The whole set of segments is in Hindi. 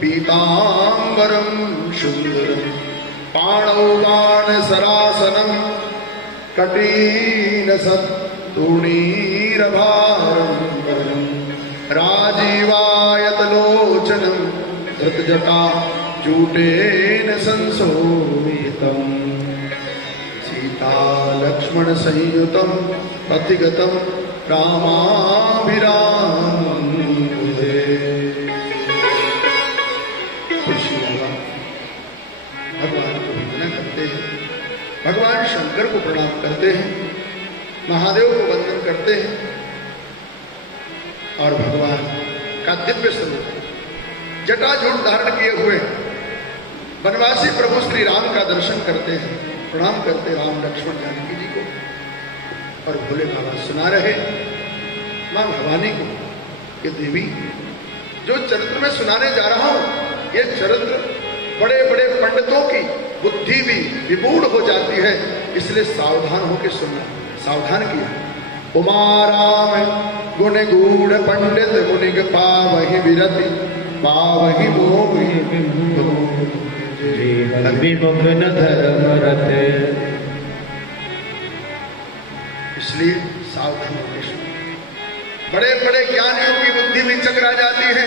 पीताम्बरं सुन्दरं पाणौ बाणसरासनं कटीनसत्तुणीरभारं राजीवायतलोचनं धृतजटा जूटेन संशोभितम् सीतालक्ष्मणसंयुतं पथिगतं रामाभिरामं भगवान को वंदना करते हैं, भगवान शंकर को प्रणाम करते हैं, महादेव को वंदन करते हैं और भगवान का दिव्य स्वरूप जटाजूट धारण किए हुए वनवासी प्रभु श्री राम का दर्शन करते हैं, प्रणाम करते राम लक्ष्मण जानकी जी को। और भोले बाबा सुना रहे मां भवानी को कि देवी जो चरित्र में सुनाने जा रहा हूं ये चरित्र बड़े बड़े पंडितों की बुद्धि भी विमूढ़ हो जाती है, इसलिए सावधान होकर सुनना। सावधान किया। उमा राम गुण गूढ़ पंडित मुनिग पावहि विरति पावहि मोहि विमुग्न धर्म रते। इसलिए सावधान होकर सुनना। बड़े बड़े ज्ञानियों की बुद्धि में चकरा जाती है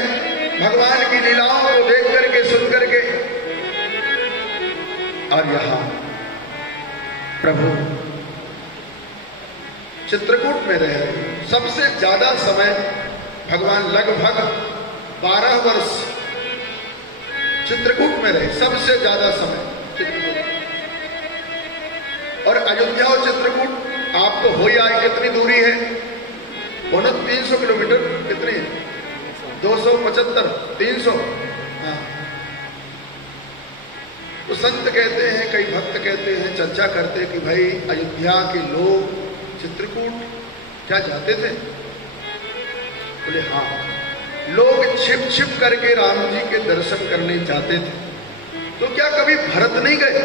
भगवान की लीलाओं को देख करके सुन करके। और यहां प्रभु चित्रकूट में रहे सबसे ज्यादा समय भगवान लगभग 12 वर्ष चित्रकूट में रहे, सबसे ज्यादा समय चित्रकूट। और अयोध्या और चित्रकूट आपको हो ही आए कितनी दूरी है, 300 किलोमीटर, कितनी है 275 300। हाँ, तो संत कहते हैं, कई भक्त कहते हैं, चर्चा करते हैं कि भाई अयोध्या के लोग चित्रकूट क्या जाते थे? बोले हाँ, लोग छिप छिप करके राम जी के दर्शन करने जाते थे। तो क्या कभी भरत नहीं गए?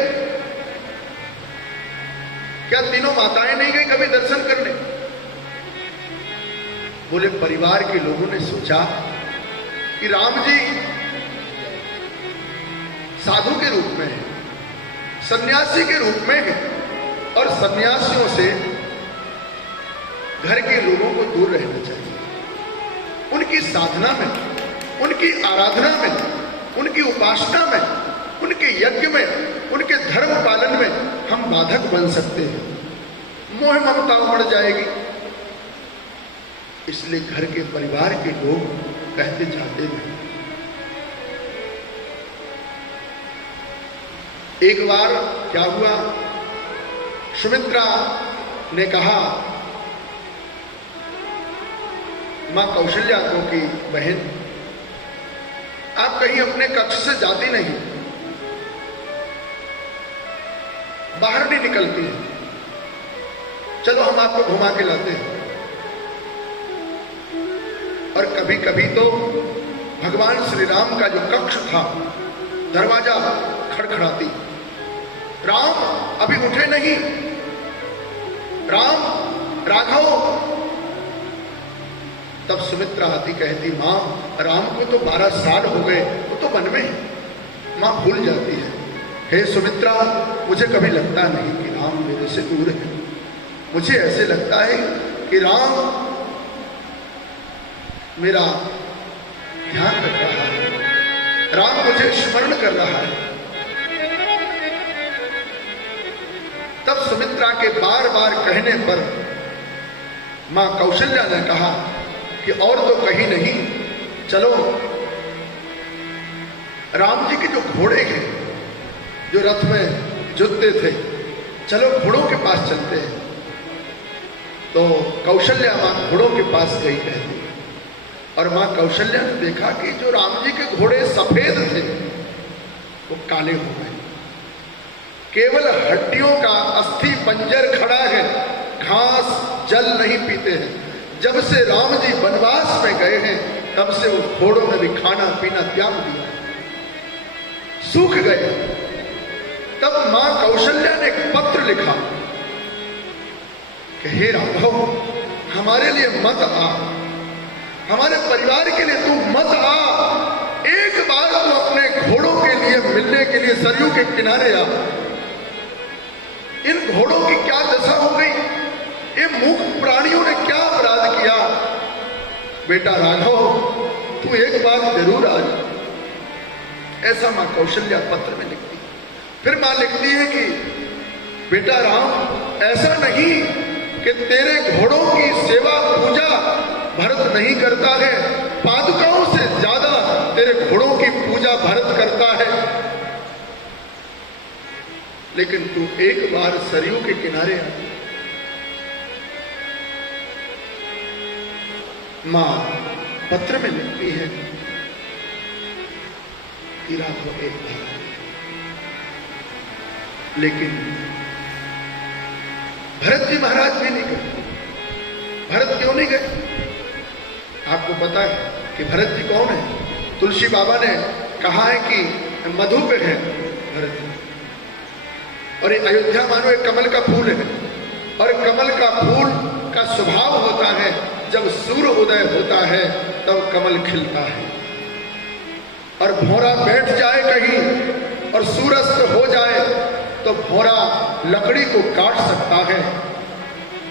क्या तीनों माताएं नहीं गई कभी दर्शन करने? बोले परिवार के लोगों ने सोचा कि राम जी साधु के रूप में है, सन्यासी के रूप में है, और सन्यासियों से घर के लोगों को दूर रहना चाहिए। उनकी साधना में, उनकी आराधना में, उनकी उपासना में, उनके यज्ञ में, उनके धर्म पालन में हम बाधक बन सकते हैं, मोह ममता उमड़ जाएगी। इसलिए घर के परिवार के लोग कहते जाते हैं। एक बार क्या हुआ, सुमित्रा ने कहा मां कौशल्या को कि बहन आप कहीं अपने कक्ष से जाती नहीं, बाहर नहीं निकलती है। चलो हम आपको घुमा के लाते हैं। और कभी कभी तो भगवान श्री राम का जो कक्ष था, दरवाजा खड़खड़ाती, राम अभी उठे नहीं, राम, राघव। तब सुमित्रा आती, कहती, मां राम को तो 12 साल हो गए, वो तो वन में। मां भूल जाती है, हे सुमित्रा, मुझे कभी लगता नहीं कि राम मेरे से दूर है। मुझे ऐसे लगता है कि राम मेरा ध्यान रख रहा है, राम मुझे स्मरण कर रहा है। तब सुमित्रा के बार बार कहने पर मां कौशल्या ने कहा कि और तो कहीं नहीं, चलो राम जी के जो घोड़े हैं, जो रथ में जुटते थे, चलो घोड़ों के पास चलते हैं। तो कौशल्या मां घोड़ों के पास गई, कहती, और मां कौशल्या ने देखा कि जो राम जी के घोड़े सफेद थे वो काले हो गए, केवल हड्डियों का अस्थि पंजर खड़ा है, घास जल नहीं पीते हैं। जब से राम जी वनवास में गए हैं तब से वो घोड़ों ने भी खाना पीना त्याग दिया, सूख गए। तब मां कौशल्या ने एक पत्र लिखा कि हे राघव, हमारे लिए मत आ, हमारे परिवार के लिए तू मत आ, एक बार तू अपने घोड़ों के लिए मिलने के लिए सरयू के किनारे आ। इन घोड़ों की क्या दशा हो गई, ये मूक प्राणियों ने क्या अपराध किया। बेटा राघव, तू एक बार जरूर आ जा। ऐसा मां कौशल्या पत्र में लिखती। फिर मां लिखती है कि बेटा राम, ऐसा नहीं कि तेरे घोड़ों की सेवा पूजा भरत नहीं करता है, पादुकाओं से ज्यादा तेरे घोड़ों की पूजा भरत करता है, लेकिन तू एक बार सरयू के किनारे आ। मां पत्र में लिखती है कि राघव एक बार, लेकिन भरत जी महाराज भी नहीं गए। भरत क्यों नहीं गए? आपको पता है कि भरत जी कौन है? तुलसी बाबा ने कहा है कि मधु पे है भरत जी, और ये अयोध्या मानो एक कमल का फूल है, और कमल का फूल का स्वभाव होता है जब सूर्य उदय होता है तब कमल खिलता है, और भौरा बैठ जाए कहीं और सूर्यास्त हो जाए तो भौरा लकड़ी को काट सकता है,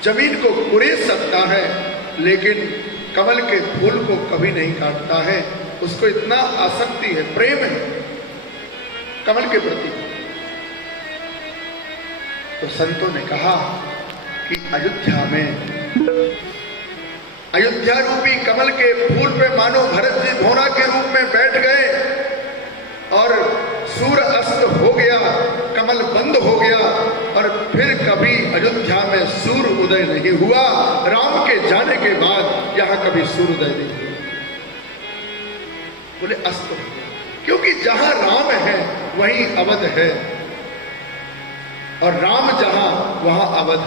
जमीन को कुरेद सकता है, लेकिन कमल के फूल को कभी नहीं काटता है। उसको इतना आसक्ति है, प्रेम है कमल के प्रति। तो संतों ने कहा कि अयोध्या में, अयोध्या रूपी कमल के फूल पे मानो भरत जी भौरा के रूप में बैठ गए, और सूर्य अस्त हो गया, कमल बंद हो गया, और फिर कभी अयोध्या में सूर्य उदय नहीं हुआ। राम के जाने के बाद यहां कभी सूर्य उदय नहीं हुआ। बोले अस्त हो गया, क्योंकि जहां राम है वहीं अवध है, और राम जहां वहां अवध।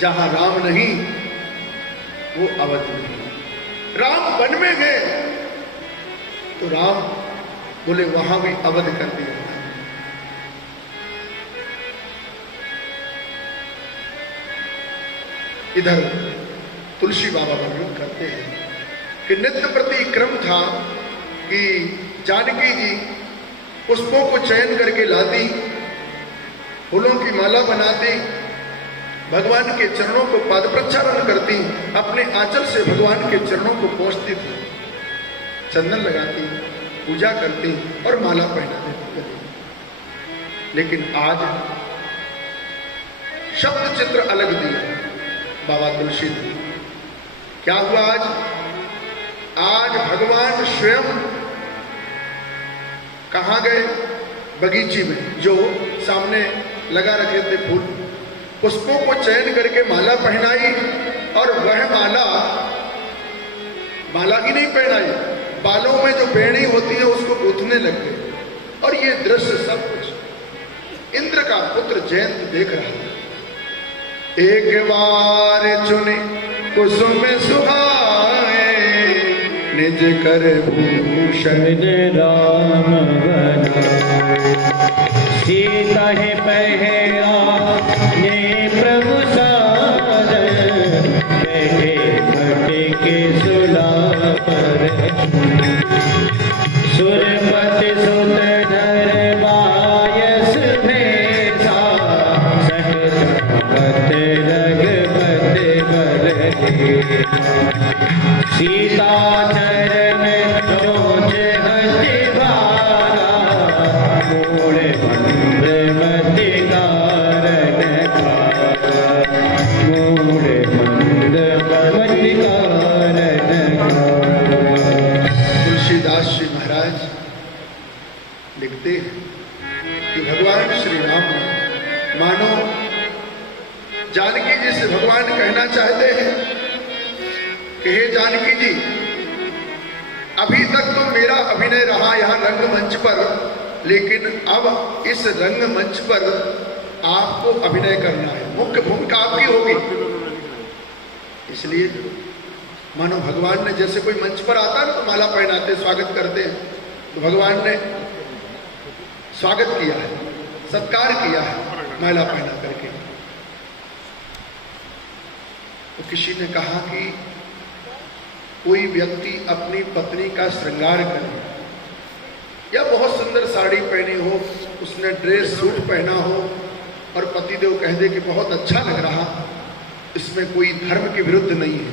जहां राम नहीं वो अवध नहीं। राम वन में गए तो राम बोले वहां भी अवध कर दिया। इधर तुलसी बाबा वर्णन करते हैं कि नित्य प्रति क्रम था कि जानकी जी पुष्पों को चयन करके लाती, फूलों की माला बनाती, भगवान के चरणों को पाद प्रक्षालन करती, अपने आंचल से भगवान के चरणों को पोंछती थी, चंदन लगाती, पूजा करती और माला पहना देती। लेकिन आज शब्द चित्र अलग दिया बाबा तुलसी ने। क्या हुआ आज? आज भगवान स्वयं कहां गए? बगीचे में जो सामने लगा रखे थे फूल, पुष्पों को चयन करके माला पहनाई, और वह माला ही नहीं पहनाई, बालों में जो बेड़ी होती है उसको गूंथने लग गए। और ये दृश्य सब कुछ का पुत्र जयंत देख रहा था। एक बार चुने कुसुम सुहाए, निज कर भूषण राम बनाए। सीता है पहरा ने प्रभु सादर, बैठे भट्टे के सुला पर। सुरपति सुत धर बायस भेसा, सकत रघुपत बल। सीता चरण चोच हति भारा, मूढ़ मंद मति कारण खारा। मूढ़ मंद मति कारण खारा। तुलसीदास जी महाराज लिखते हैं कि भगवान श्री राम ने मानो जानकी जी से भगवान कहना चाहते हैं कि हे जानकी जी, अभी तक तो मेरा अभिनय रहा यहाँ रंगमंच पर, लेकिन अब इस रंगमंच पर आपको अभिनय करना है, मुख्य भूमिका आपकी होगी। इसलिए मानो भगवान ने जैसे कोई मंच पर आता है तो माला पहनाते स्वागत करते हैं, तो भगवान ने स्वागत किया है, सत्कार किया है माला पहना करके। तो किसी ने कहा कि कोई व्यक्ति अपनी पत्नी का श्रृंगार करे, या बहुत सुंदर साड़ी पहनी हो, उसने ड्रेस सूट पहना हो और पतिदेव कह दे कि बहुत अच्छा लग रहा, इसमें कोई धर्म के विरुद्ध नहीं है,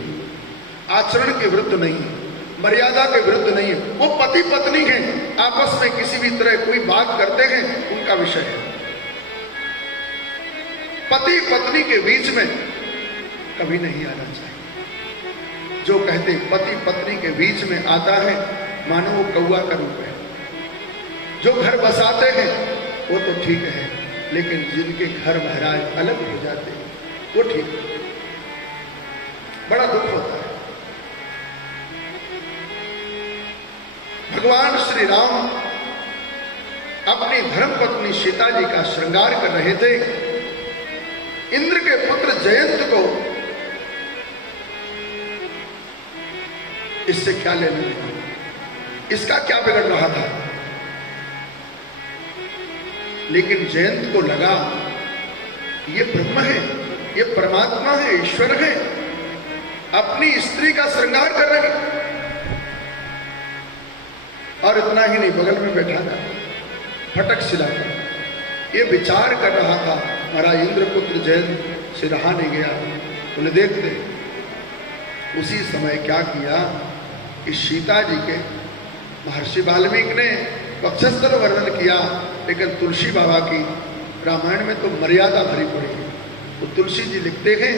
आचरण के विरुद्ध नहीं है, मर्यादा के विरुद्ध नहीं है। वो पति पत्नी हैं, आपस में किसी भी तरह कोई बात करते हैं उनका विषय है। पति पत्नी के बीच में कभी नहीं आना चाहिए। जो कहते पति पत्नी के बीच में आता है मानो वो कौआ का रूप है। जो घर बसाते हैं वो तो ठीक है, लेकिन जिनके घर महाराज अलग हो जाते हैं वो ठीक है, बड़ा दुख होता है। भगवान श्री राम अपनी धर्मपत्नी सीता जी का श्रृंगार कर रहे थे। इंद्र के पुत्र जयंत को इससे क्या लेना देना, इसका क्या बिगड़ रहा था। लेकिन जयंत को लगा ये ब्रह्म है, ये परमात्मा है, ईश्वर है, अपनी स्त्री का श्रृंगार कर रहे हैं। और इतना ही नहीं, बगल में बैठा था फटक सिलाकर ये विचार कर रहा था। हमारा इंद्रपुत्र जयंत से रहा नहीं गया, उन्हें देखते। उसी समय क्या किया कि सीता जी के महर्षि वाल्मीकि ने वक्षस्थल वर्णन किया, लेकिन तुलसी बाबा की रामायण में तो मर्यादा भरी पड़ी है। तो तुलसी जी लिखते हैं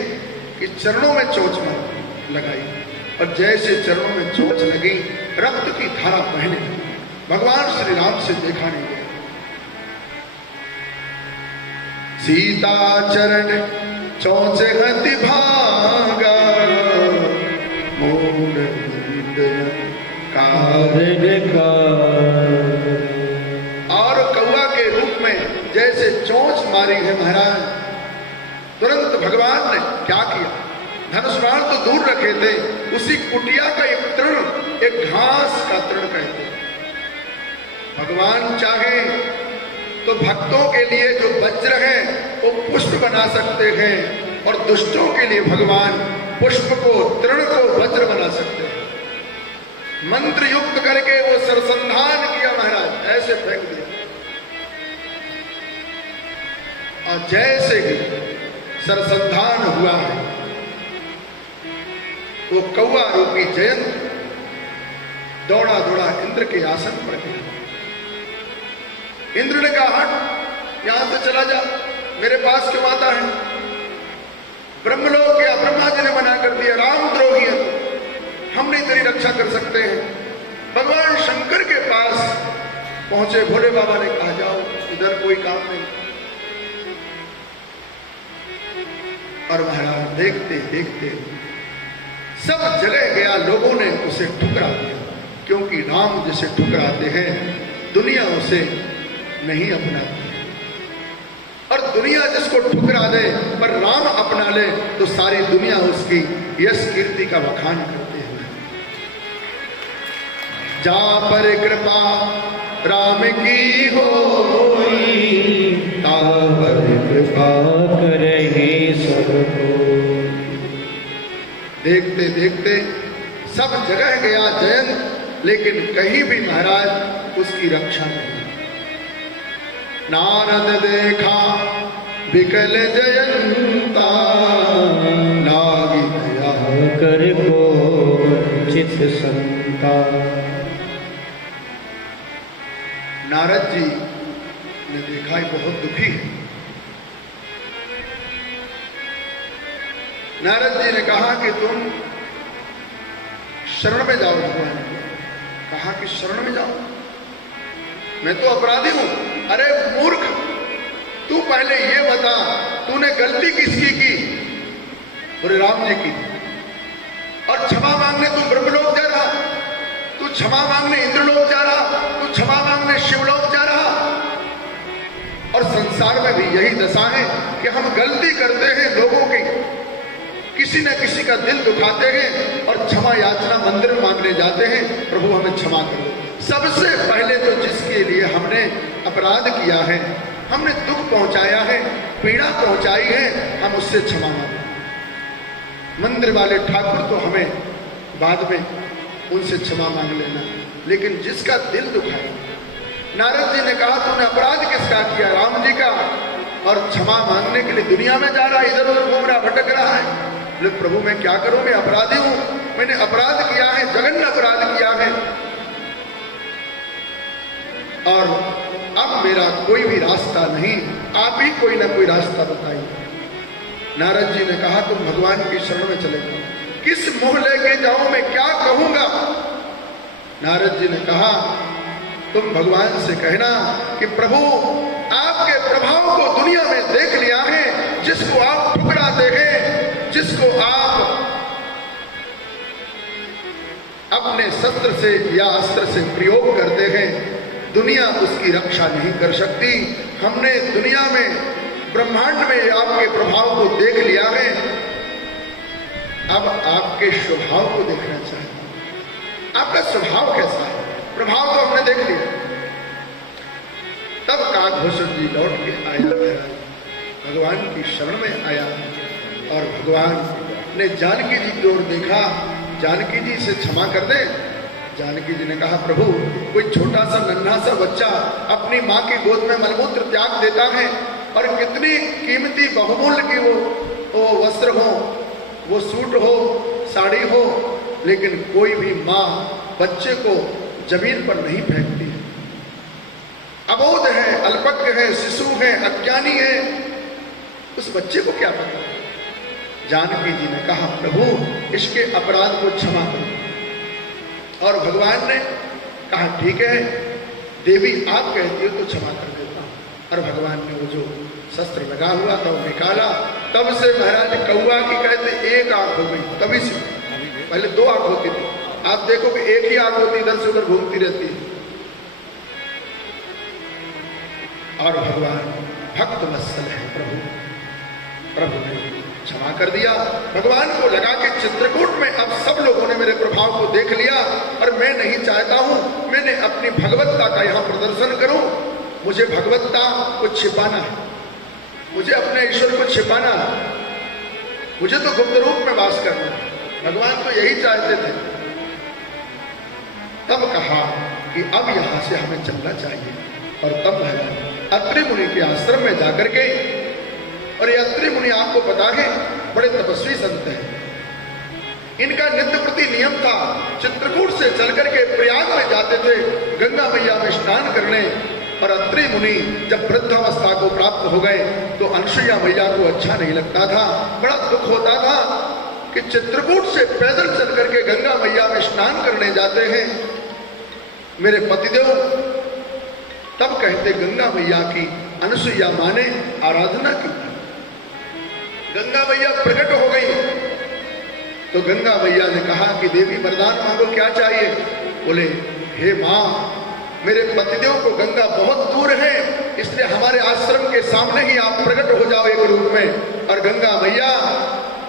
कि चरणों में चोंच लगाई, और जैसे चरणों में चोंच लगी रक्त की धारा बहने लगी। भगवान श्री राम से देखा नहीं गया। सीता चरण चोंच हति भागा, मूढ़ मंद कारण का। और कौआ के रूप में जैसे चोंच मारी है महाराज, तुरंत भगवान ने क्या किया, धनुष बाण तो दूर रखे थे, उसी कुटिया का एक तृण, एक घास का तृण कहते हैं। भगवान चाहे तो भक्तों के लिए जो वज्र है वो पुष्प बना सकते हैं, और दुष्टों के लिए भगवान पुष्प को, तृण को वज्र बना सकते हैं। मंत्र युक्त करके वो सरसंधान किया महाराज, ऐसे फेंक दिया। और जैसे ही सरसंधान हुआ है, वो कौआ रूपी जयंत दौड़ा दौड़ा इंद्र के आसन पर गया। इंद्र ने कहा हट, यहां से चला जा, मेरे पास क्यों आता है। ब्रह्मलोक या ब्रह्मा जी ने मना कर दिया, राम द्रोही है, हम नहीं तेरी रक्षा कर सकते हैं। भगवान शंकर के पास पहुंचे, भोले बाबा ने कहा जाओ, इधर कोई काम नहीं। और महाराज देखते देखते सब जगह गया, लोगों ने उसे ठुकरा दिया, क्योंकि राम जिसे ठुकराते हैं दुनिया उसे नहीं अपनाती है। और दुनिया जिसको ठुकरा दे पर राम अपना ले तो सारी दुनिया उसकी यश कीर्ति का बखान करते हुए। जा पर कृपा राम की होई, ता पर कृपा करहि सब कोई। देखते देखते सब जगह गया जयंत, लेकिन कहीं भी महाराज उसकी रक्षा नहीं। नारद देखा विकल जयंता, लागी दया कर को चित संता। नारद जी ने देखा ही बहुत दुखी है। नारद जी ने कहा कि तुम शरण में जाओ भगवान। कहा कि शरण में जाओ, मैं तो अपराधी हूं। अरे मूर्ख, तू पहले ये बता तूने गलती किसकी की? बोले राम जी की। और क्षमा मांगने तू ब्रह्मलोक जा रहा, तू क्षमा मांगने इंद्रलोक जा रहा, तू क्षमा मांगने शिवलोक जा रहा। और संसार में भी यही दशा है कि हम गलती करते हैं लोगों की, किसी न किसी का दिल दुखाते हैं और क्षमा याचना मंदिर में मांगने जाते हैं, प्रभु हमें क्षमा कर दो। सबसे पहले तो जिसके लिए हमने अपराध किया है, हमने दुख पहुंचाया है, पीड़ा पहुंचाई है, हम उससे क्षमा मांगें। मंदिर वाले ठाकुर तो हमें बाद में उनसे क्षमा मांग लेना, लेकिन जिसका दिल दुखाया। नारद जी ने कहा तूने अपराध किसका किया? राम जी का। और क्षमा मांगने के लिए दुनिया में जा रहा है, इधर उधर घूम रहा, भटक रहा है। बोले प्रभु मैं क्या करूं, मैं अपराधी हूं, मैंने अपराध किया है, जघन्य अपराध किया है, और अब मेरा कोई भी रास्ता नहीं, आप ही कोई ना कोई रास्ता बताइए। नारद जी ने कहा तुम भगवान की शरण में चले जाओ। किस मुंह लेके जाऊं, मैं क्या कहूंगा? नारद जी ने कहा तुम भगवान से कहना कि प्रभु आपके प्रभाव को दुनिया में देख लिया है, जिसको आप ठुकराते हैं, जिसको आप अपने शस्त्र से या अस्त्र से प्रयोग करते हैं, दुनिया उसकी रक्षा नहीं कर सकती। हमने दुनिया में ब्रह्मांड में आपके प्रभाव को देख लिया है, अब आपके स्वभाव को देखना चाहिए। आपका स्वभाव कैसा है? प्रभाव तो हमने देख लिया। तब काकभूषण जी लौट के आया, भगवान की शरण में आया और भगवान ने जानकी जी की ओर देखा। जानकी जी से क्षमा कर दे। जानकी जी ने कहा प्रभु कोई छोटा सा नन्हा सा बच्चा अपनी माँ की गोद में मलमूत्र त्याग देता है, और कितनी कीमती बहुमूल्य की वो वस्त्र हो, वो सूट हो, साड़ी हो, लेकिन कोई भी माँ बच्चे को जमीन पर नहीं फेंकती है। अबोध है, अल्पज्ञ है, शिशु है, अज्ञानी है, उस बच्चे को क्या पता? जानकी जी ने कहा प्रभु इसके अपराध को क्षमा करो। और भगवान ने कहा ठीक है देवी आप कहती हो तो क्षमा कर देता हूं। और भगवान ने वो जो शस्त्र लगा हुआ था वो निकाला। तब से महाराज कौआ की कहते एक आंख हो गई। तभी से पहले दो आंख होती थी, आप देखो कि एक ही आंख होती, इधर से उधर घूमती रहती है। और भगवान भक्त वत्सल है प्रभु। प्रभु ने क्षमा कर दिया। भगवान को लगा कि चित्रकूट में अब सब लोगों ने मेरे प्रभाव को देख लिया और मैं नहीं चाहता हूं मैंने अपनी भगवत्ता का यहां प्रदर्शन करूं। मुझे भगवत्ता को छिपाना है, मुझे अपने ईश्वर को छिपाना है, मुझे तो गुप्त रूप में वास करना है। भगवान तो यही चाहते थे। तब कहा कि अब यहां से हमें चलना चाहिए। और तब महाराज अत्रि मुनि के आश्रम में जाकर के, और ये अत्रि मुनि आपको पता है बड़े तपस्वी संत हैं। इनका नित्य प्रति नियम था, चित्रकूट से चलकर के प्रयाग में जाते थे गंगा मैया में स्नान करने। और अत्रि मुनि जब वृद्धावस्था को प्राप्त हो गए तो अनसुईया मैया को अच्छा नहीं लगता था, बड़ा दुख होता था कि चित्रकूट से पैदल चल करके गंगा मैया में स्नान करने जाते हैं मेरे पतिदेव। तब कहते गंगा मैया की अनसुईया मां ने आराधना की, गंगा मैया प्रकट हो गई। तो गंगा मैया ने कहा कि देवी वरदान मांगो, क्या चाहिए? बोले हे मां मेरे पतिदेव को गंगा बहुत दूर है, इसलिए हमारे आश्रम के सामने ही आप प्रकट हो जाओ एक रूप में। और गंगा मैया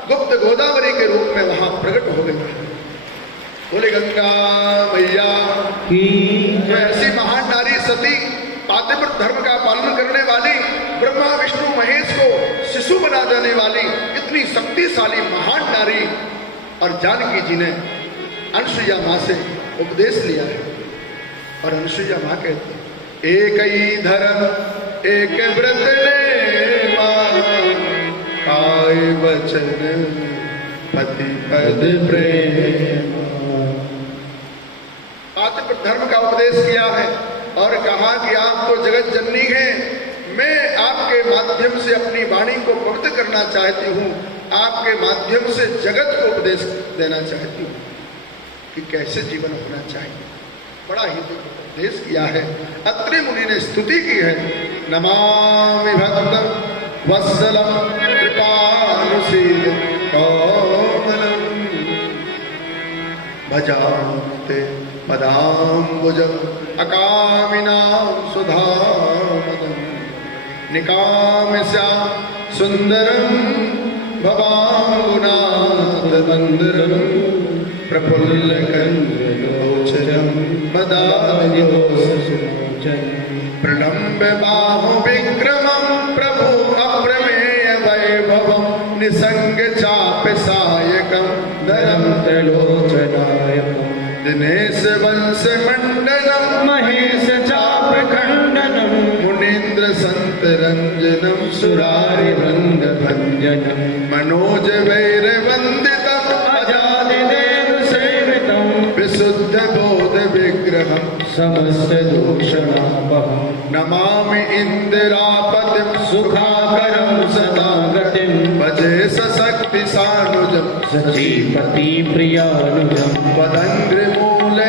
गुप्त गोदावरी के रूप में वहां प्रकट हो गई। बोले गंगा मैया की जो ऐसी महान नारी सती, पातिव्रत धर्म का पालन करने वाली, ब्रह्मा विष्णु महेश को शिशु बना देने वाली इतनी शक्तिशाली महान नारी, और जानकी जी ने अनुसुईया माँ से उपदेश लिया है। और अनुसुईया माँ कहती है एक ही धर्म एक व्रत लेवा, काय वचन पति पद प्रेम। पातिव्रत धर्म का उपदेश किया है और कहा कि आप तो जगत जननी हैं, मैं आपके माध्यम से अपनी वाणी को प्रकट करना चाहती हूँ, आपके माध्यम से जगत को उपदेश देना चाहती हूँ कि कैसे जीवन अपना चाहिए। बड़ा ही उपदेश किया है। अत्रि मुनि ने स्तुति की है, नमामि भक्तं वत्सलं कृपानुशील कोमलं, भजाते पदाम्बुजं अकामिनां सुधामदं, निकामस्या सुंदरं भवांगुनाथमंदिरं, प्रफुल्लकन्दलोचनं मदालयोऽसुलोचनं, प्रलम्ब बाहु विक्रमं प्रभु अप्रमेय वैभवं, निसंग चाप सायकं धरं त्रिलोचनायकं, दिनेश वंश मंडलम महेश चाप खंडनम, मुनीन्द्र संत रंजनम सुरारि वृंद भंजनम, मनोज वैर वंदितम अजादि देव सेवितम, विशुद्ध बोध विग्रहम समस्त दोषणापहम, नमामि इंदिरापतिम सुखाकरम सदा गतिम, भजे सशक्ति सानुजम सचीपति प्रियानुजम, पदंग्रिमूल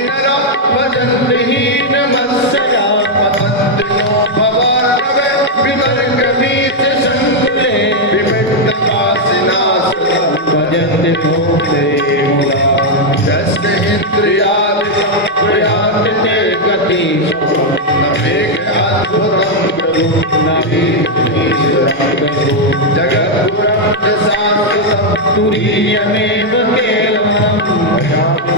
नरा भजन्ति हीन मत्सरा, पतन्ति नो भवानवे विवर्ग बीच संकुले, विविक्त काशिनाशनम भजन्ति मोक्षे मूला, दस्य इंद्रियादिकं प्रयान्ति ते गति नमेक अद्भुतं प्रभु जगद्गुरुं च शाश्वतं तुरीयमेव केवलम्,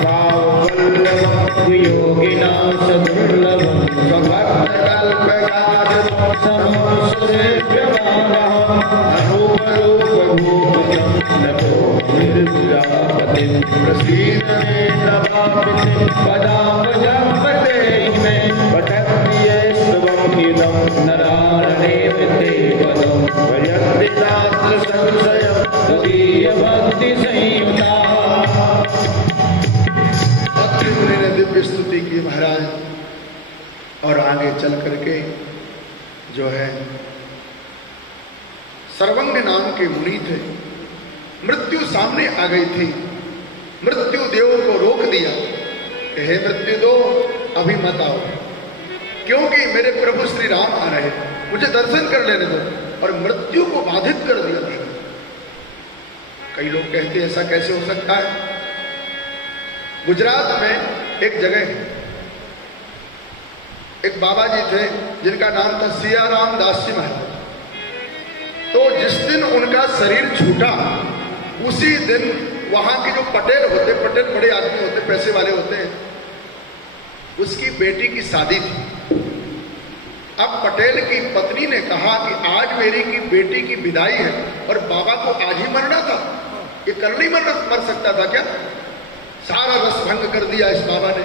भाववल्लभं योगिनां सदुर्लभं, स्वभक्तकल्पगात्रं समोऽसुरेभ्यमानः, अरूपरूपभूतं नतोऽस्मिन् प्रसीद मे नमामि पदाम्बुजम्पते मे, पठत्येष्टवमिदं नरारणेव ते पदं, भजन्ति नात्र संशयं त्वदीयभक्तिसंयुता। अत्रि मुनि ने दिव्य स्तुति की महाराज। और आगे चल करके जो है सर्वंग नाम के मुनि थे, मृत्यु सामने आ गई थी। मृत्यु देव को रोक दिया कि हे मृत्यु दो अभी मत आओ, क्योंकि मेरे प्रभु श्री राम आ रहे, मुझे दर्शन कर लेने दो। और मृत्यु को बाधित कर दिया था। कई लोग कहते हैं ऐसा कैसे हो सकता है। गुजरात में एक जगह एक बाबा जी थे जिनका नाम था सियाराम दास जी महाराज। तो जिस दिन उनका शरीर छूटा उसी दिन वहां के जो पटेल होते, पटेल बड़े आदमी होते, पैसे वाले होते हैं, उसकी बेटी की शादी थी। अब पटेल की पत्नी ने कहा कि आज मेरी की बेटी की विदाई है और बाबा को आज ही मरना था, ये कल नहीं मर सकता था क्या? सारा रस भंग कर दिया इस बाबा ने।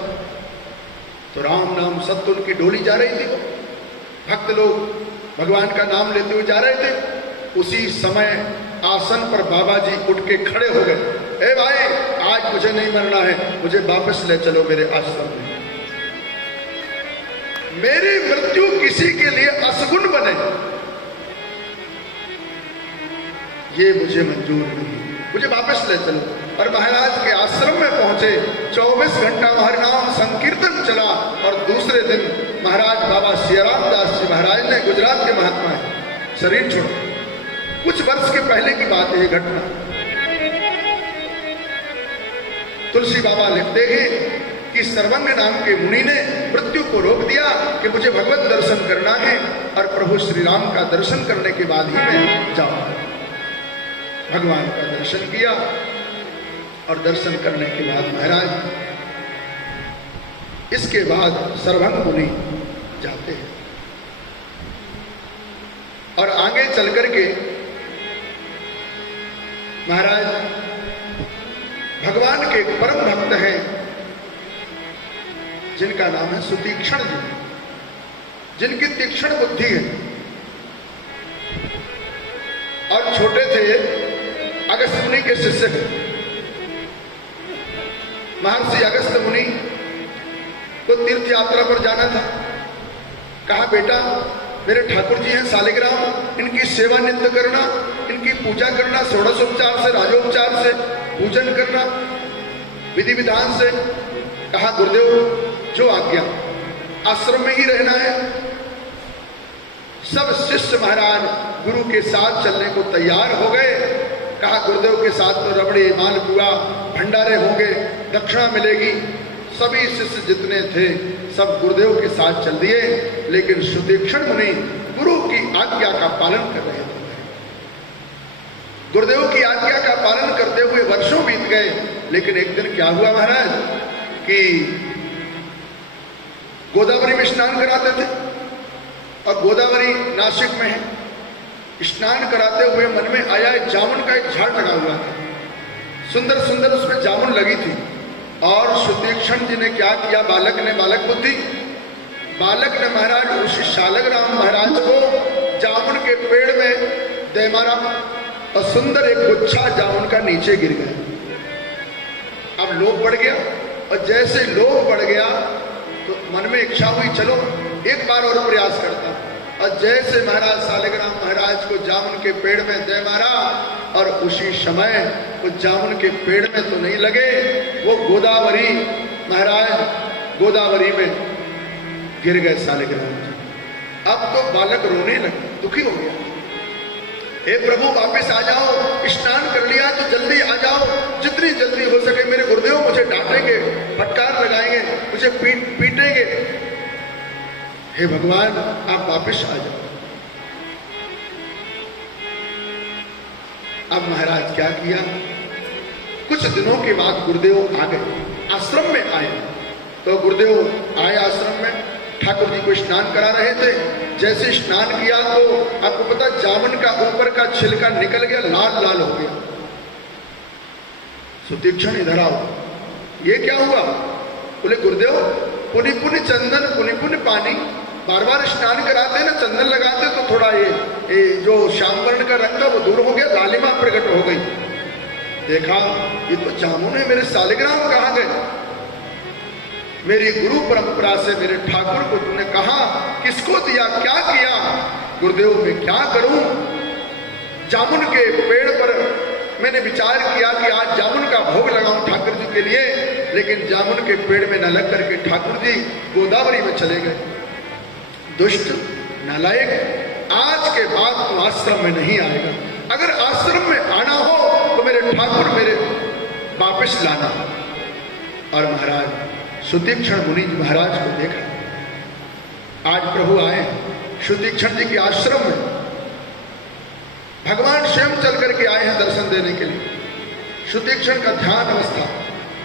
तो राम नाम सत्य उनकी डोली जा रही थी, वो भक्त लोग भगवान का नाम लेते हुए जा रहे थे। उसी समय आसन पर बाबा जी उठ के खड़े हो गए, ए भाई आज मुझे नहीं मरना है, मुझे वापस ले चलो मेरे आश्रम में। मेरी मृत्यु किसी के लिए असगुण बने ये मुझे मंजूर नहीं, मुझे वापस ले चलो। और महाराज के आश्रम में पहुंचे, 24 घंटा हर नाम संकीर्तन चला। और दूसरे दिन महाराज बाबा सियाराम दास जी महाराज ने, गुजरात के महात्मा है, शरीर छोड़ा। कुछ वर्ष के पहले की बात है ये घटना। तुलसी बाबा लिखते हैं कि सर्वंग नाम के मुनि ने मृत्यु को रोक दिया कि मुझे भगवत दर्शन करना है और प्रभु श्री राम का दर्शन करने के बाद ही मैं जाऊंगा। भगवान का दर्शन किया और दर्शन करने के बाद महाराज इसके बाद सर्वंग मुनि जाते हैं और आगे चल करके महाराज भगवान के परम भक्त हैं जिनका नाम है सुतीक्ष्ण जी, जिनकी तीक्ष्ण बुद्धि है और छोटे थे, अगस्त मुनि के शिष्य थे। महर्षि अगस्त मुनि को तीर्थ यात्रा पर जाना था। कहा बेटा मेरे ठाकुर जी हैं सालिग्राम, इनकी सेवा नित्य करना, इनकी पूजा करना, षोडशोपचार से राजोपचार से पूजन करना, विधि विधान से। कहा गुरुदेव जो आज्ञा, आश्रम में ही रहना है। सब शिष्य महाराज गुरु के साथ चलने को तैयार हो गए। कहा गुरुदेव के साथ तो रबड़ी, मालपुआ, भंडारे होंगे, दक्षिणा मिलेगी। सभी शिष्य जितने थे सब गुरुदेव के साथ चल दिए, लेकिन सुतीक्ष्ण मुनि गुरु की आज्ञा का पालन कर रहे थे। गुरुदेव की आज्ञा का पालन करते हुए वर्षों बीत गए, लेकिन एक दिन क्या हुआ महाराज कि गोदावरी में स्नान कराते थे और गोदावरी नासिक में है। स्नान कराते हुए मन में आया जामुन का एक झाड़ लगा हुआ था, सुंदर सुंदर उसमें जामुन लगी थी। और सुतीक्ष्ण जी ने क्या किया, बालक ने, बालक बुद्धि, बालक ने महाराज उस शालग्राम महाराज को जामुन के पेड़ में दे मारा और सुंदर एक गुच्छा जामुन का नीचे गिर गया। अब लोभ बढ़ गया और जैसे लोभ बढ़ गया तो मन में इच्छा हुई चलो एक बार और प्रयास करता। और जैसे महाराज सालिग्राम महाराज को जामुन के पेड़ में दे मारा और उसी समय वो जामुन के पेड़ में तो नहीं लगे, वो गोदावरी महाराज गोदावरी में गिर गए सालिग्राम जी। अब तो बालक रोने लगे, दुखी हो गया। हे प्रभु वापस आ जाओ, स्नान कर लिया तो जल्दी आ जाओ, जितनी जल्दी हो सके। मेरे गुरुदेव मुझे डांटेंगे, फटकार लगाएंगे, मुझे पीटेंगे। हे भगवान आप वापस आ जाओ। अब महाराज क्या किया, कुछ दिनों के बाद गुरुदेव आ गए, आश्रम में आए। तो गुरुदेव आए आश्रम में, ठाकुर जी को स्नान करा रहे थे। जैसे स्नान किया तो आपको पता जामुन का ऊपर का छिलका निकल गया, लाल लाल हो गया। सुतीक्ष्ण इधर आओ, ये क्या हुआ? बोले गुरुदेव पुनि पुनि चंदन, पुनि पुनि पानी, बार बार स्नान कराते ना, चंदन लगाते तो थोड़ा ये जो श्याम वर्ण का रंग था वो दूर हो गया, लालिमा प्रकट हो गई। देखा ये तो जामुन है, मेरे सालिग्राम कहाँ गए? मेरी गुरु परंपरा से मेरे ठाकुर को तुमने कहा, किसको दिया, क्या किया? गुरुदेव मैं क्या करूं? जामुन के पेड़ पर मैंने विचार किया कि आज जामुन का भोग लगाऊं ठाकुर जी के लिए, लेकिन जामुन के पेड़ में न लग करके ठाकुर जी गोदावरी में चले गए। दुष्ट नालायक, आज के बाद तो आश्रम में नहीं आएगा। अगर आश्रम में आना हो तो मेरे ठाकुर मेरे वापस लाना। और महाराज सुतीक्ष्ण मुनि जी महाराज को देखा, आज प्रभु आए सुतीक्ष्ण जी के आश्रम में, भगवान स्वयं चल करके आए हैं दर्शन देने के लिए। सुतीक्ष्ण का ध्यान अवस्था,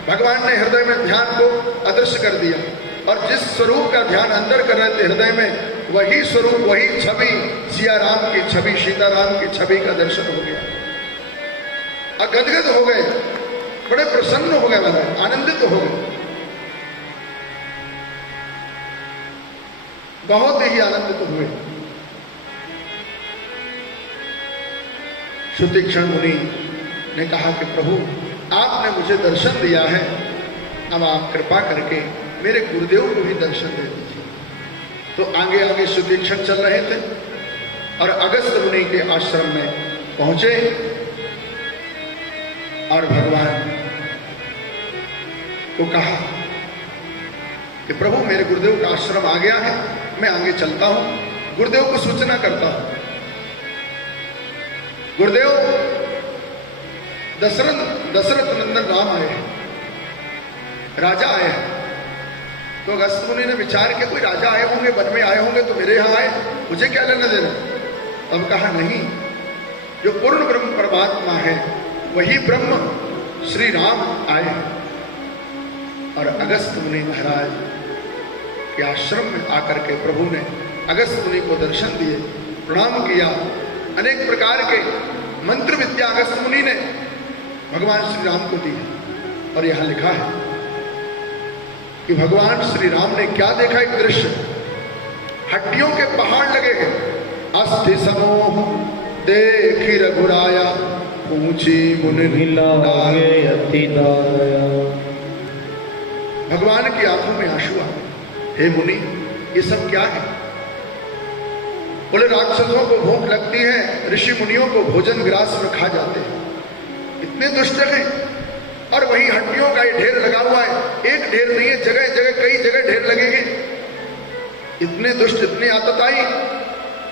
भगवान ने हृदय में ध्यान को अदृश्य कर दिया और जिस स्वरूप का ध्यान अंदर कर रहे थे हृदय में, वही स्वरूप, वही छवि, सिया राम की छवि, सीताराम की छवि का दर्शन हो गया। और गदगद हो गए, बड़े प्रसन्न हो गए, महाराज आनंदित हो गए, बहुत ही आनंदित हुए। सुतीक्ष्ण मुनि ने कहा कि प्रभु आपने मुझे दर्शन दिया है, अब आप कृपा करके मेरे गुरुदेव को भी दर्शन दे दीजिए। तो आगे आगे सुतीक्ष्ण चल रहे थे और अगस्त मुनि के आश्रम में पहुंचे और भगवान को कहा कि प्रभु मेरे गुरुदेव का आश्रम आ गया है, मैं आगे चलता हूं, गुरुदेव को सूचना करता हूं। गुरुदेव दशरथ नंदन राम आए हैं, राजा आए हैं, तो अगस्त मुनि ने विचार किया कोई राजा आए होंगे, वन में आए होंगे तो मेरे यहाँ आए, मुझे क्या लेना देना। तब कहा नहीं, जो पूर्ण ब्रह्म परमात्मा है वही ब्रह्म श्री राम आए। और अगस्त मुनि महाराज के आश्रम में आकर के प्रभु ने अगस्त मुनि को दर्शन दिए, प्रणाम किया। अनेक प्रकार के मंत्र विद्या अगस्त मुनि ने भगवान श्री राम को दी। और यहां लिखा है कि भगवान श्री राम ने क्या देखा, एक दृश्य, हड्डियों के पहाड़ लगे हैं। अस्थि समूह देखी रघुराया, ऊंची मुनि भगवान की आंखों में आंसू आ गए। हे मुनि, ये सब क्या है? बोले राक्षसों को भूख लगती है, ऋषि मुनियों को भोजन ग्रास में खा जाते हैं, इतने दुष्ट हैं। और वही हड्डियों का ये ढेर लगा हुआ है, एक ढेर नहीं है, जगह जगह कई जगह ढेर लगेंगे। इतने दुष्ट, इतने आतताई,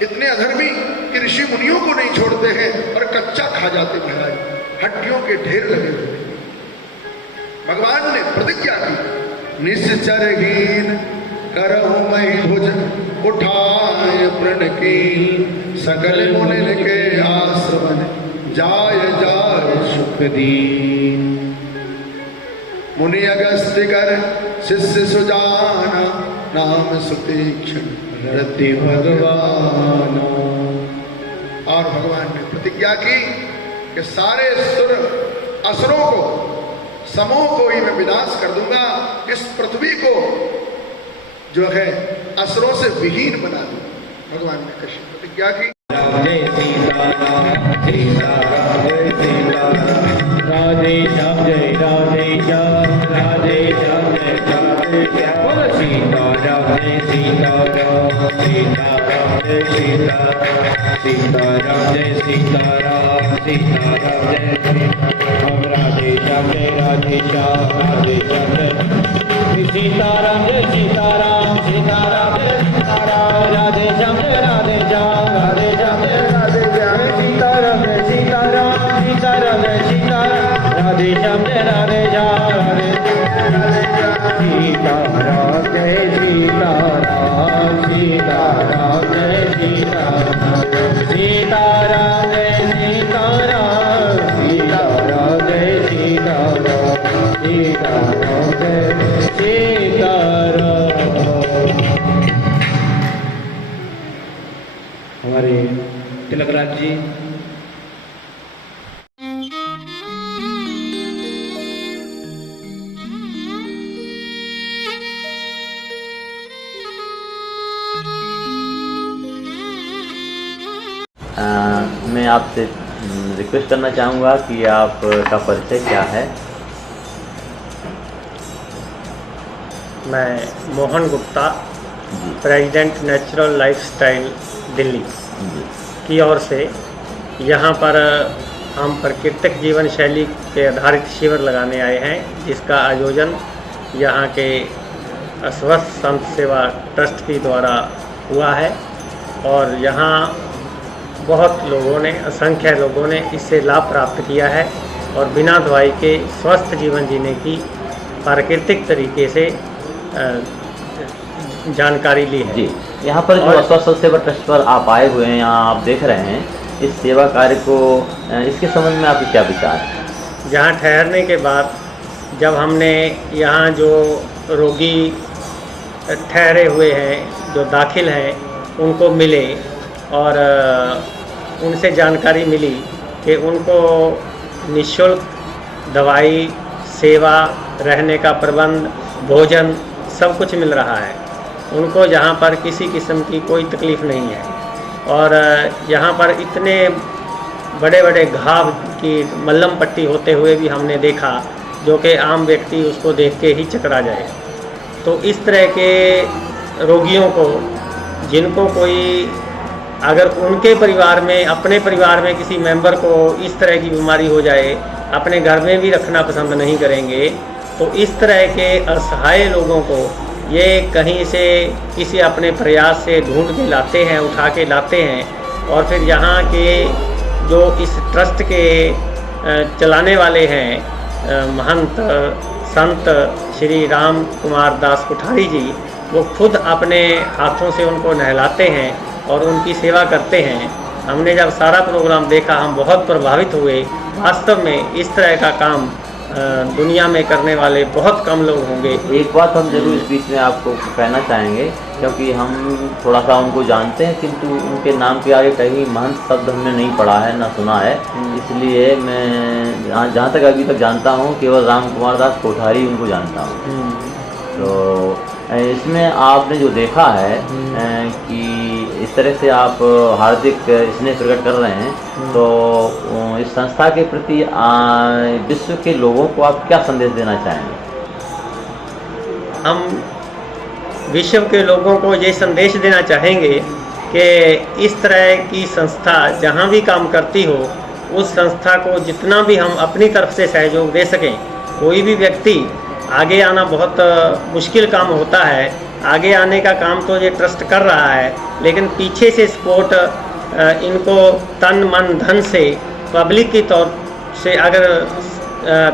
इतने अधर्मी कि ऋषि मुनियों को नहीं छोड़ते हैं और कच्चा खा जाते महाराज, हड्डियों के ढेर लगे हुए। भगवान ने प्रतिज्ञा की, निश्चर हीन करहु मई भुजन, उठाए प्रण की, सकल मुनि के आश्रमन, जाय जाय सुख दीन। मुनि अगस्त्य कर शिष्य सुजाना, नाम सुतीक्षण रति भगवान। और भगवान ने प्रतिज्ञा की कि सारे सुर असुरों को, समूह को ही मैं विनाश कर दूंगा, इस पृथ्वी को जो है असुरों से विहीन बना दूंगा। भगवान ने कृष्ण प्रतिज्ञा की। जय सीताराम, सीताराम जय सीताराम, राधे श्याम जय राधे श्याम, राधे श्याम जय राधे श्याम, सीताराम जय सीताराम, सीताराम जय सीताराम, सीताराम जय सीताराम, सीताराम जय सीताराम, राधे श्याम जय राधे श्याम, राधे श्याम जय सीताराम जय सीताराम, सीताराम जय सीताराम, राधे श्याम जय राधे श्याम, राधे श्याम जय राधे श्याम, सीताराम जय सीताराम, सीताराम जय सीताराम, राधे श्याम जय राधे श्याम, राधे सीताराम जय सीताराम, सीताराम जय सीताराम, सीताराम जय सीताराम, सीताराम जय सीताराम, सीताराम जय सीताराम। हमारे तिलकराज जी मैं आपसे रिक्वेस्ट करना चाहूँगा कि आपका परिचय क्या है? मैं Mohan Gupta, president natural lifestyle Delhi की ओर से यहाँ पर हम प्राकृतिक जीवन शैली के आधारित शिविर लगाने आए हैं, जिसका आयोजन यहाँ के स्वस्थ संत सेवा ट्रस्ट के द्वारा हुआ है। और यहाँ बहुत लोगों ने, असंख्य लोगों ने इससे लाभ प्राप्त किया है और बिना दवाई के स्वस्थ जीवन जीने की प्राकृतिक तरीके से जानकारी ली है। जी, यहाँ पर जो स्वस्थ सेवा ट्रस्ट पर आप आए हुए हैं, यहाँ आप देख रहे हैं इस सेवा कार्य को, इसके संबंध में आपके क्या विचार है? यहाँ ठहरने के बाद जब हमने यहाँ जो रोगी ठहरे हुए हैं, जो दाखिल हैं, उनको मिले और उनसे जानकारी मिली कि उनको निःशुल्क दवाई, सेवा, रहने का प्रबंध, भोजन सब कुछ मिल रहा है। उनको यहाँ पर किसी किस्म की कोई तकलीफ़ नहीं है। और यहाँ पर इतने बड़े बड़े घाव की मल्लम पट्टी होते हुए भी हमने देखा, जो कि आम व्यक्ति उसको देख के ही चकरा जाए। तो इस तरह के रोगियों को, जिनको कोई, अगर उनके परिवार में, अपने परिवार में किसी मेंबर को इस तरह की बीमारी हो जाए, अपने घर में भी रखना पसंद नहीं करेंगे। तो इस तरह के असहाय लोगों को ये कहीं से किसी अपने प्रयास से ढूंढ के लाते हैं, उठा के लाते हैं। और फिर यहाँ के जो इस ट्रस्ट के चलाने वाले हैं, महंत, संत, श्री राम कुमार दास कोठारी जी, वो खुद अपने हाथों से उनको नहलाते हैं और उनकी सेवा करते हैं। हमने जब सारा प्रोग्राम देखा हम बहुत प्रभावित हुए। वास्तव में इस तरह का काम दुनिया में करने वाले बहुत कम लोग होंगे। एक बात हम जरूर इस बीच में आपको कहना चाहेंगे, क्योंकि हम थोड़ा सा उनको जानते हैं किंतु उनके नाम के आगे कहीं महंत शब्द हमने नहीं पढ़ा है ना सुना है, इसलिए मैं जहाँ तक अभी तक जानता हूँ केवल राम कुमार दास कोठारी उनको जानता हूँ। तो इसमें आपने जो देखा है कि इस तरह से आप हार्दिक स्नेह प्रकट कर रहे हैं, तो इस संस्था के प्रति विश्व के लोगों को आप क्या संदेश देना चाहेंगे? हम विश्व के लोगों को ये संदेश देना चाहेंगे कि इस तरह की संस्था जहाँ भी काम करती हो, उस संस्था को जितना भी हम अपनी तरफ से सहयोग दे सकें। कोई भी व्यक्ति आगे आना बहुत मुश्किल काम होता है। आगे आने का काम तो ये ट्रस्ट कर रहा है, लेकिन पीछे से सपोर्ट इनको तन मन धन से पब्लिक की तौर से अगर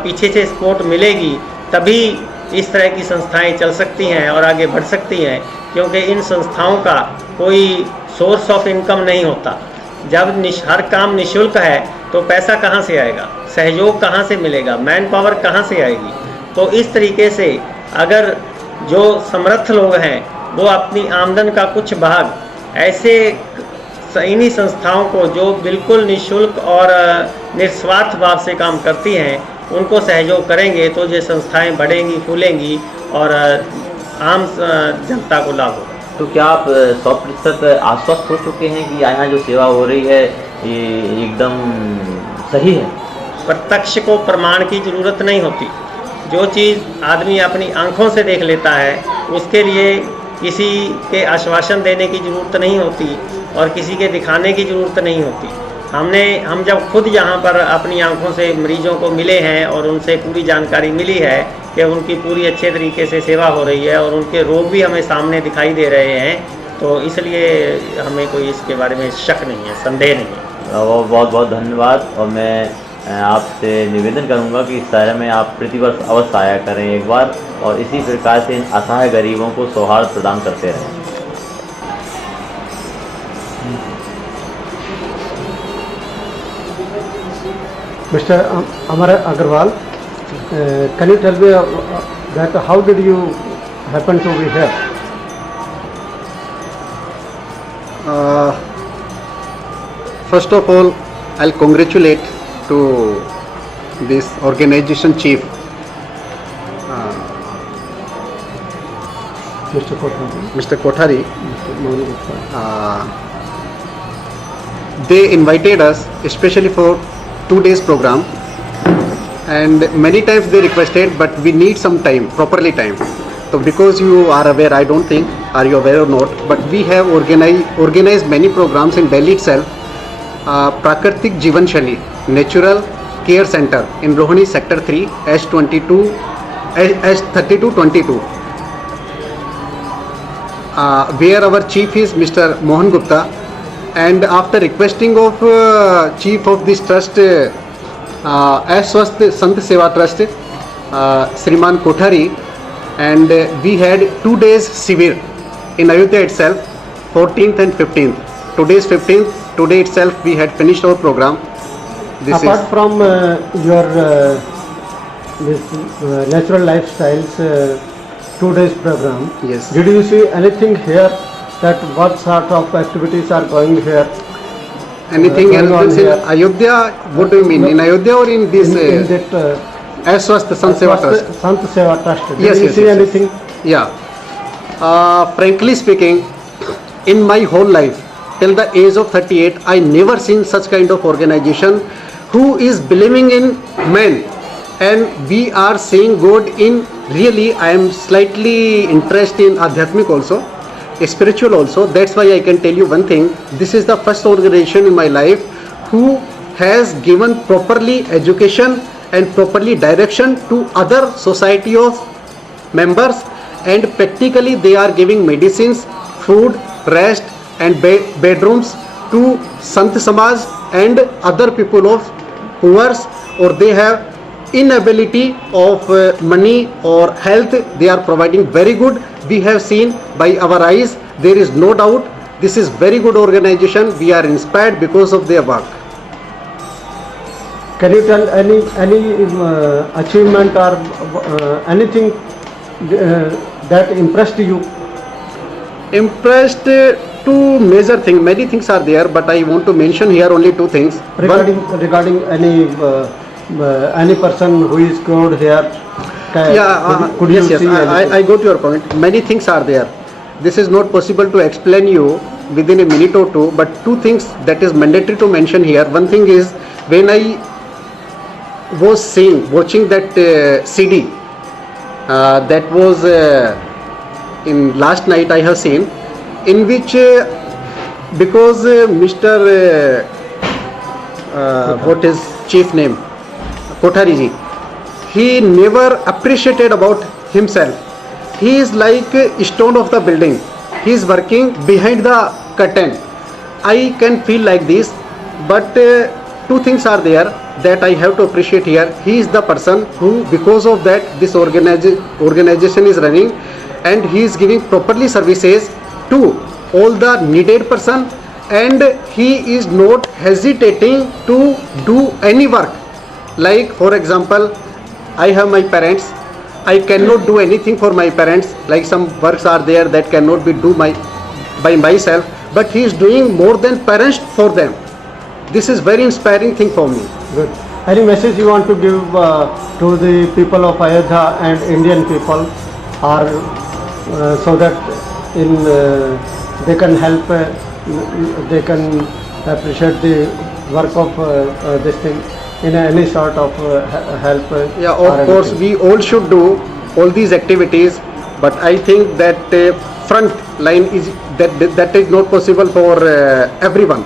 पीछे से सपोर्ट मिलेगी तभी इस तरह की संस्थाएं चल सकती हैं और आगे बढ़ सकती हैं, क्योंकि इन संस्थाओं का कोई सोर्स ऑफ इनकम नहीं होता। जब हर काम निःशुल्क है तो पैसा कहाँ से आएगा, सहयोग कहाँ से मिलेगा, मैन पावर कहाँ से आएगी। तो इस तरीके से अगर जो समर्थ लोग हैं वो अपनी आमदन का कुछ भाग ऐसे इन्हीं संस्थाओं को जो बिल्कुल निःशुल्क और निस्वार्थ भाव से काम करती हैं उनको सहयोग करेंगे तो ये संस्थाएं बढ़ेंगी, फूलेंगी और आम जनता को लाभ होगा। तो क्या आप 100% आश्वस्त हो चुके हैं कि यहाँ जो सेवा हो रही है ये एकदम सही है? प्रत्यक्ष को प्रमाण की ज़रूरत नहीं होती। जो चीज़ आदमी अपनी आंखों से देख लेता है उसके लिए किसी के आश्वासन देने की ज़रूरत नहीं होती और किसी के दिखाने की ज़रूरत नहीं होती। हम जब खुद यहाँ पर अपनी आंखों से मरीजों को मिले हैं और उनसे पूरी जानकारी मिली है कि उनकी पूरी अच्छे तरीके से सेवा हो रही है और उनके रोग भी हमें सामने दिखाई दे रहे हैं, तो इसलिए हमें कोई इसके बारे में शक नहीं है, संदेह नहीं है। बहुत बहुत धन्यवाद। और मैं आपसे निवेदन करूंगा कि इस शहर में आप प्रतिवर्ष अवश्य आया करें एक बार, और इसी प्रकार से इन असहाय गरीबों को सौहार्द प्रदान करते रहें। Mr. Amar Agarwal, can you tell me that how did you happen to be here? First of all, I'll congratulate to this organization chief, Mr. Kothari. Mr. Kothari. Mr. Mohan Gupta. They invited us especially for 2 days program, and many times they requested, but we need some time, properly time. So because you are aware, I don't think, are you aware or not, but we have organized many programs in Delhi itself. Prakartik Jivan Shali Natural Care Center in Rohini Sector 3 S3222, where our chief is Mr. Mohan Gupta. And after requesting of chief of this trust, Aswast Sant Seva Trust, Sriman Kothari, and we had 2 days Sivir in Ayodhya itself, 14th and 15th. Today's 15th, today itself we had finished our program. Apart from your this natural lifestyles 2 days program, Yes. did you see anything here? That what sort of activities are going here? Anything going on else in here? Ayodhya? What do you mean? No. In Ayodhya or in this in that Aswast Sant Seva Trust? Sant Seva Trust. Did Yes, you yes, see yes, yes. anything? Yeah. Frankly speaking, in my whole life, till the age of 38, I never seen such kind of organization who is believing in men, and we are seeing God in. Really, I am slightly interested in Adhyatmic also, spiritual also. That's why I can tell you one thing. This is the first organization in my life who has given properly education and properly direction to other society of members, and practically they are giving medicines, food, rest and bedrooms to Sant Samaj and other people of poor, or they have inability of money or health, they are providing very good. We have seen by our eyes, there is no doubt. This is very good organization. We are inspired because of their work. Can you tell any achievement or anything that impressed you? Impressed, two major things. Many things are there, but I want to mention here only two things. Regarding any person who is good here. Could you Yes, see anything? I go to your point. Many things are there. This is not possible to explain you within a minute or two, but two things that is mandatory to mention here. One thing is, when I was watching that CD, that was in last night I have seen, in which because Mr. What is chief name, Kothari ji, he never appreciated about himself. He is like a stone of the building. He is working behind the curtain. I can feel like this, but two things are there that I have to appreciate here. He is the person who, because of that, this organization is running, and he is giving properly services to all the needed person, and he is not hesitating to do any work. Like for example, I have my parents. I cannot do anything for my parents. Like some works are there that cannot be do by myself, but he is doing more than parents for them. This is very inspiring thing for me. Good. Any message you want to give to the people of Ayodhya and Indian people, or so that they can help, they can appreciate the work of this thing in any sort of help? Yeah, of course, we all should do all these activities, but I think that front line is that is not possible for everyone.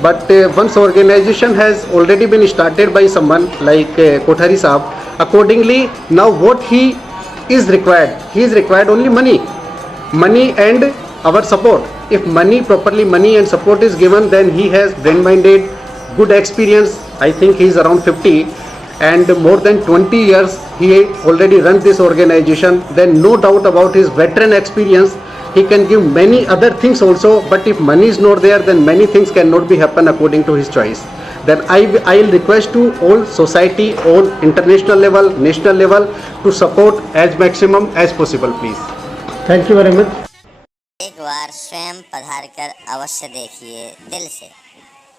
But once organization has already been started by someone like Kothari Saab, accordingly now what he is required only money and our support. If properly money and support is given, then he has brain-minded, good experience. I think he is around 50 and more than 20 years he already run this organization. Then no doubt about his veteran experience, he can give many other things also. But if money is not there, then many things cannot be happen according to his choice. Then I will request to all society, all international level, national level, to support as maximum as possible, please. Thank you very much. एक बार स्वयं पधार कर अवश्य देखिए दिल से।